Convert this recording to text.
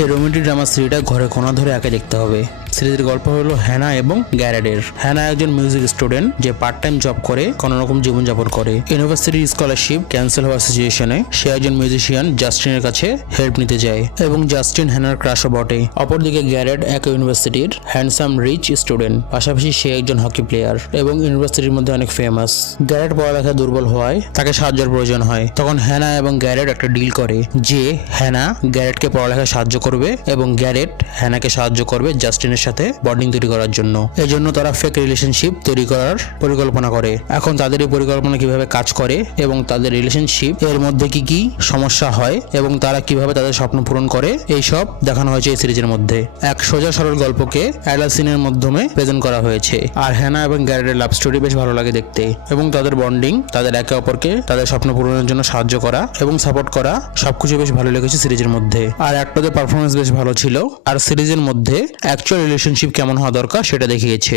এই romantic drama সিরিজটা ঘরে কোনা ধরে একে দেখতে হবে। সিরিজের গল্প হলো হ্যানা এবং গ্যারেডের। হ্যানা একজন মিউজিক স্টুডেন্ট যে পার্ট টাইম জব করে কোনো রকম জীবনযাপন করে। ইউনিভার্সিটির স্কলারশিপ ক্যান্সেল হওয়ার সিচুয়েশনে সে একজন মিউজিশিয়ান জাস্টিনের কাছে হেল্প নিতে যায় এবং জাস্টিন হ্যানার ক্রাশও বটে। অপরদিকে গ্যারেড এক ইউনিভার্সিটির হ্যান্ডসাম রিচ স্টুডেন্ট, পাশাপাশি সে একজন হকি প্লেয়ার এবং ইউনিভার্সিটির মধ্যে অনেক ফেমাস। গ্যারেড পড়ালেখায় দুর্বল হওয়ায় তাকে সাহায্যের প্রয়োজন হয়। তখন হ্যানা এবং গ্যারেড একটা ডিল করে যে হ্যানা গ্যারেডকে পড়ালেখায় সাহায্য করবে এবং গ্যারেড হ্যানাকে সাহায্য করবে জাস্টিনের সাথে বন্ডিং তৈরি করার জন্য। এজন্য তারা ফেক রিলেশনশিপ তৈরি করার পরিকল্পনা করে। এখন তাদের এই পরিকল্পনা কিভাবে কাজ করে এবং তাদের রিলেশনশিপ এর মধ্যে কি কি সমস্যা হয় এবং তারা কিভাবে তাদের স্বপ্ন পূরণ করে, এই সব দেখানো হয়েছে এই সিরিজের মধ্যে। এক সোজা সরল গল্পকে অ্যাডাল্ট মাধ্যমে প্রেজেন্ট করা হয়েছে। আর হ্যানা এবং গ্যারেডের লাভ স্টোরি বেশ ভালো লাগে দেখতে এবং তাদের বন্ডিং, তাদের একে অপরকে তাদের স্বপ্ন পূরণের জন্য সাহায্য করা এবং সাপোর্ট করা সবকিছু বেশ ভালো লেগেছে সিরিজের মধ্যে। আর একটাদের পারফরমেন্স বেশ ভালো ছিল। আর সিরিজের মধ্যে অ্যাকচুয়াল রিলেশনশিপ কেমন হওয়া দরকার সেটা দেখিয়েছে।